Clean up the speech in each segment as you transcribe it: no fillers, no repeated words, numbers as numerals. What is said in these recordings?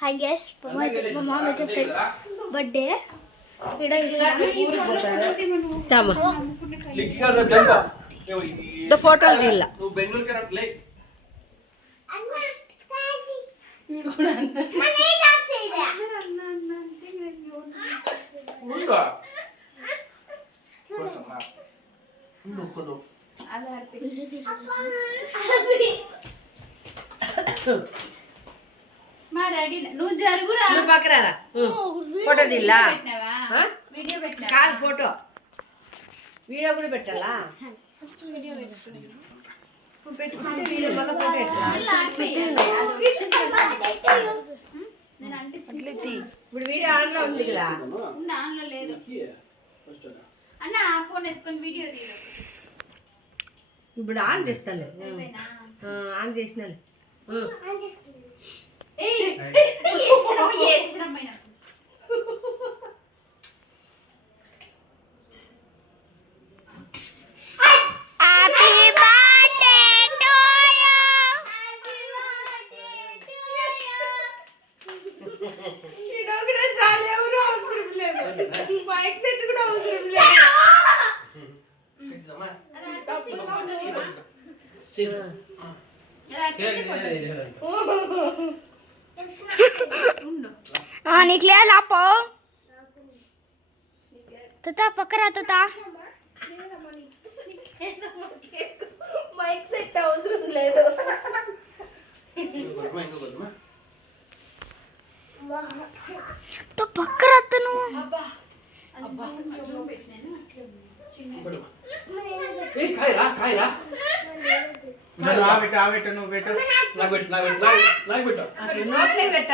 Hi guys, my mom is a friend birthday. The photo dilla. మా daddy నువ్వు జరుగురా నువ్వు పక్కరారా photo దిల్లా video పెట్టినా కాదు ఫోటో వీడియో కూడా పెట్టాలా పెట్టుకుంటే వీడియో మళ్ళీ ఫోటో ఎట్లా ఇప్పుడు వీడియో ఆన్లో ఉంది కదా ఆన్లో లేదు అన్న ఆ ఫోన్ ఎత్తుకొని వీడియో తీయ ఇప్పుడు ఆన్ చేస్తాలే ఆన్ చేసినాలే మైక్ సెట్ కూడా అవసరం లేదు निकले लापो तता पकड़ा तता మైక్ సెట్ అవసరం లేదు तो पकड़ा तनु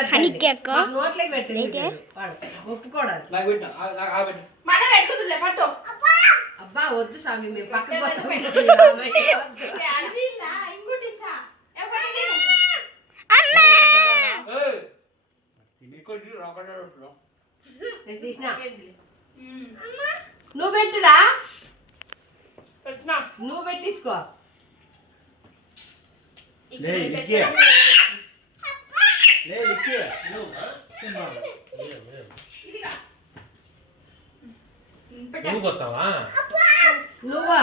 హనీ కేక్ నోట్లోకి పెట్టి ఒప్పుకోడాలి మన పెట్టుకుందిలే పట్టు అబ్బా వద్దు స్వామి మీరు పక్కన ఇంకోటి ఇస్తా తీసిన నువ్వు పెట్టురా నువ్వు పెట్టించుకో నువ్వు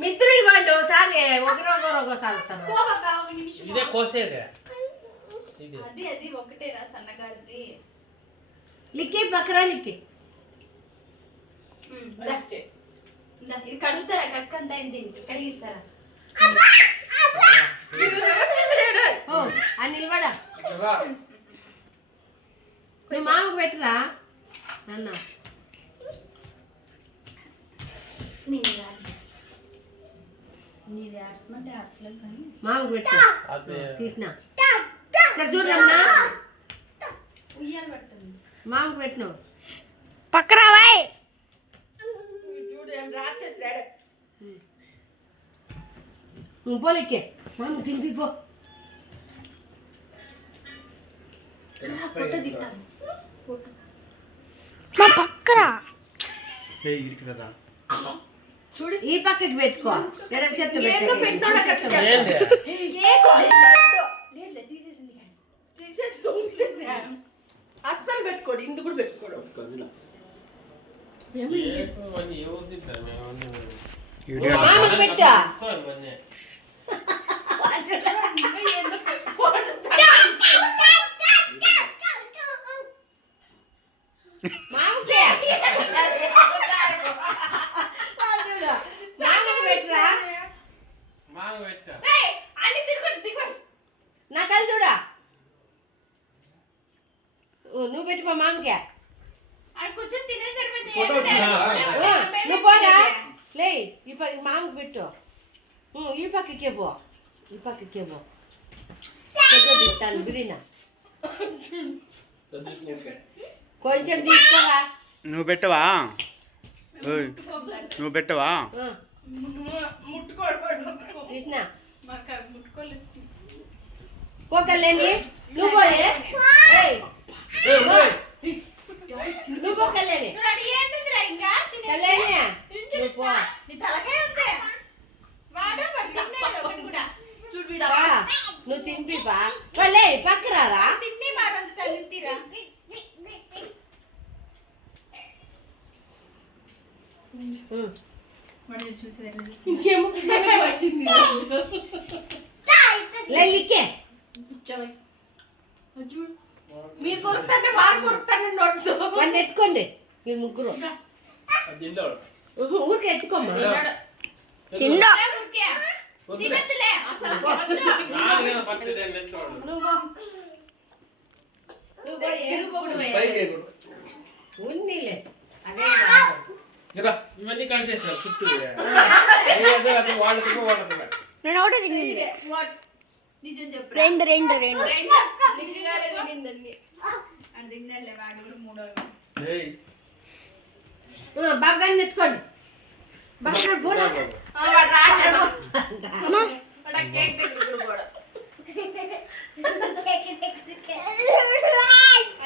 మిత్రుడి వాడు ఒకసారి ఒకరోజు ఇదే కోసేదే అది ఒకటేరా సన్నగాడిది లిక్కి పక్కరా లిక్కి ఇది కడుగుతారా కక్కంతా ఏంటి కడిగిస్తారా అని నిలబడా నువ్వు మామకు పెట్టురా అన్న నీది ఆడ్స్మంటే ఆడ్స్లేదు కానీ మామకు పెట్టు తీసిన చూడన్నా ఉయ్యాలు పడుతుంది మామకు పెట్టినావు पकड़ा भाई చూడు ఏం రాచేసాడు పోలిక్కే మామ తినిపిపో ఫోటో దిగుతాను मैं पकड़ा చూడు ఈ పక్కకి పెట్టుకో ఎడమ చెట్టు ఏందో పెట్టాడు పెట్టు ఏంది అస్సలు పెట్టుకోడు ఇందు కూడా పెట్టుకోడు మామకు పెట్టా మామకే మామకు పెట్టురా నా కళ్ళు చూడా నువ్వు పెట్టుకో మామకే కూర్చొని తినే నువ్వు పోరా లే ఈ పక్క మామకు పెట్టు ఈ పక్కకే పో ఈ పక్కకే పో తీస్తాను బిరినా కొంచెం తీసుకోరా నువ్వు పెట్టవా నువ్వు పెట్టవా కృష్ణ ముట్టుకోలేదు పోకలేని నువ్వు పోయే నువ్వు పోకలేని చూడండి ఏంటిదిరా ఇంకా కలేని నువ్వు పో నీ తలకాయ ఉంది వాడు పడుతున్నాడు ఒకటి కూడా చూడు వీడు నువ్వు తినిపిపా వాళ్ళే పక్కరారా తిన్ని మారంత వాడు చూసి ఇంకేమో వచ్చింది లేకే చూడు మీకు వస్తుంటే వాడు కొడుతాను నోట్తో వాడిని ఎత్తుకోండి మీరు ముగ్గురు ఊరికి ఎత్తుకోమ్మా తిండా తినదులే అసలు నువ్వు ఉన్నీలే అదే ఇవన్నీ కలిసేసిన చుట్టూ వాళ్ళతో నేను ఒకటి తిండి నిజం చెప్పు రెండు తిన్నాడులే వాడు కూడా మూడో బాగా ఎత్తుకోండి బాగా వాడు రాలేదు వాడు కేక్ దగ్గర కూడా పోడు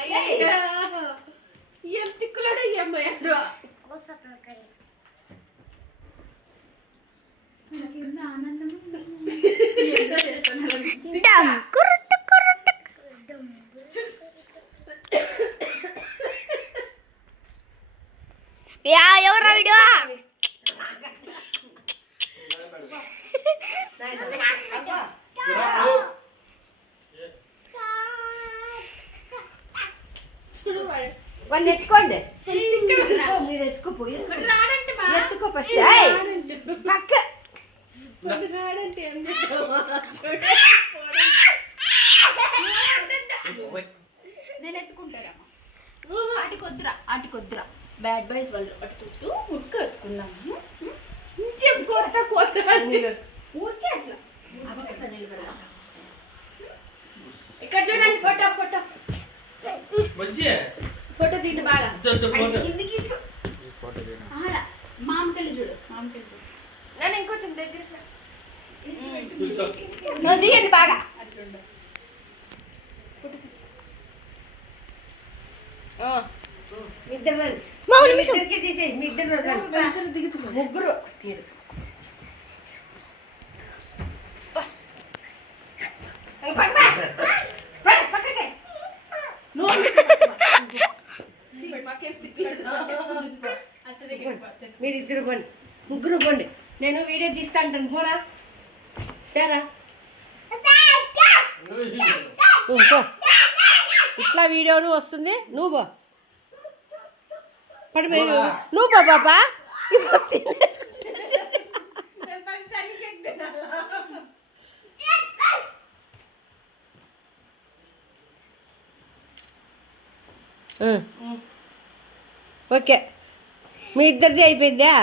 అయ్యో ఏం తిక్కులాడు ఏమయ్యాడు డమ్ కురుట్ కురుట్ యా ఎవరా వీడియో వాళ్ళు ఎత్తుకోండి మీరు ఎత్తుకోపోయి ఎత్తుకో ఫస్ట్ పక్క నేను ఎత్తుకుంటానమ్మా ఆటికొద్దురా బ్యాడ్ బాయ్స్ వాళ్ళు పట్టుకుంటూ ఉడక ఎత్తుకున్నాము కొత్త ఊరికే అట్లా ఇక్కడ చూడండి ఫోటో ఫోటో తీయండి బాగా మామికల్లి చూడు నేను ఇంకొంచెం దగ్గర తీయండి బాగా ఇద్దరికి తీసేయి మీ ఇద్దరు ముగ్గురు మీరిద్దరు బండి ముగ్గురు బండి నేను వీడియో తీస్తా అంటాను పోరా తేరా ఇట్లా వీడియోను వస్తుంది నువ్వు పడి నువ్వు బాబా ఓకే మీ ఇద్దరిది అయిపోయిందా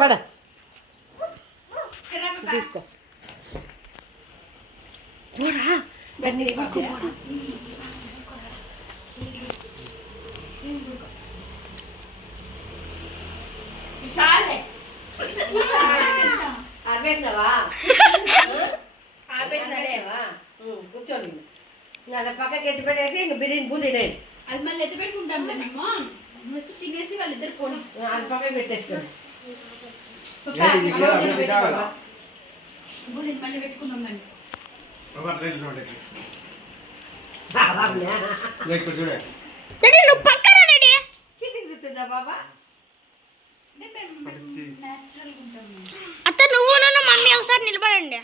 పడ తీసుకో చాలే ఆపేసినావా ఆపేసినాలేవా కూర్చోండి అలా పక్కకి ఎత్తి పెట్టేసి ఇంక బిర్యానీ పూ తినేయండి అది మళ్ళీ ఎత్తి పెట్టుకుంటాం మేము ఫస్ట్ తినేసి వాళ్ళిద్దరు పోను అది పక్కకి పెట్టేసుకోండి మళ్ళీ పెట్టుకున్నాం రండి నువ్వు పక్కన రెడీ తిరుగుతుందా బాబా న్యాచురల్గా ఉంటాం అత్త నువ్వు మమ్మీ ఒకసారి నిలబడండి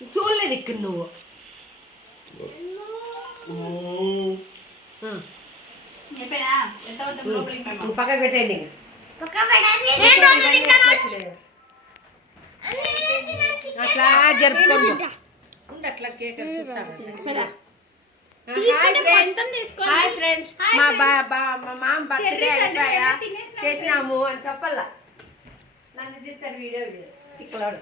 చూడలేదు ఇక్కడ నువ్వు చెప్పానా ఎంత వద్ద లోపలికి మేము పక్కకి పెట్టేయండి అట్లా జరుపుకోండి అట్లా కేక్ హాయ్ ఫ్రెండ్స్ మా మామ బర్త్డే అయిపోయా చేసినాము అని చెప్పాల నన్ను చెప్తారు వీడియో తిక్కలాడు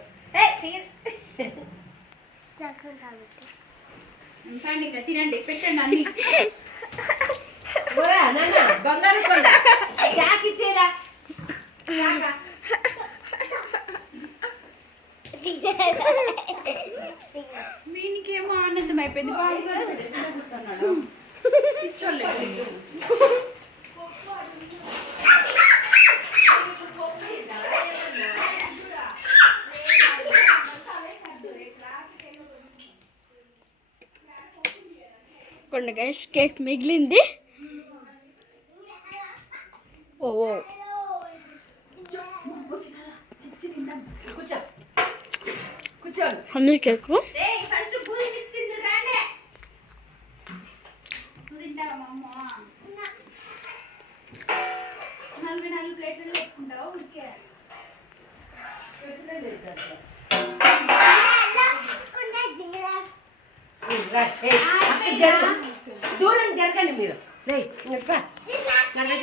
తినండి పెట్టండి అన్ని నాన్న బంగారు కొండ చాక్ ఇచ్చేరా వీనికేమో ఆనందం అయిపోయింది చూసుకోండి గైస్, కేక్ మిగిలింది. ఓ కూర్చో కూర్చోండి. Honey cake. రేయ్ ఫస్ట్ పూరి మిక్స్ తిందు రాండి. నువ్వు తింటావా మమ్మ? 44 ప్లేట్లలో పెట్టుకుంటావా ఉడికే? దూరం జరగండి మీరు.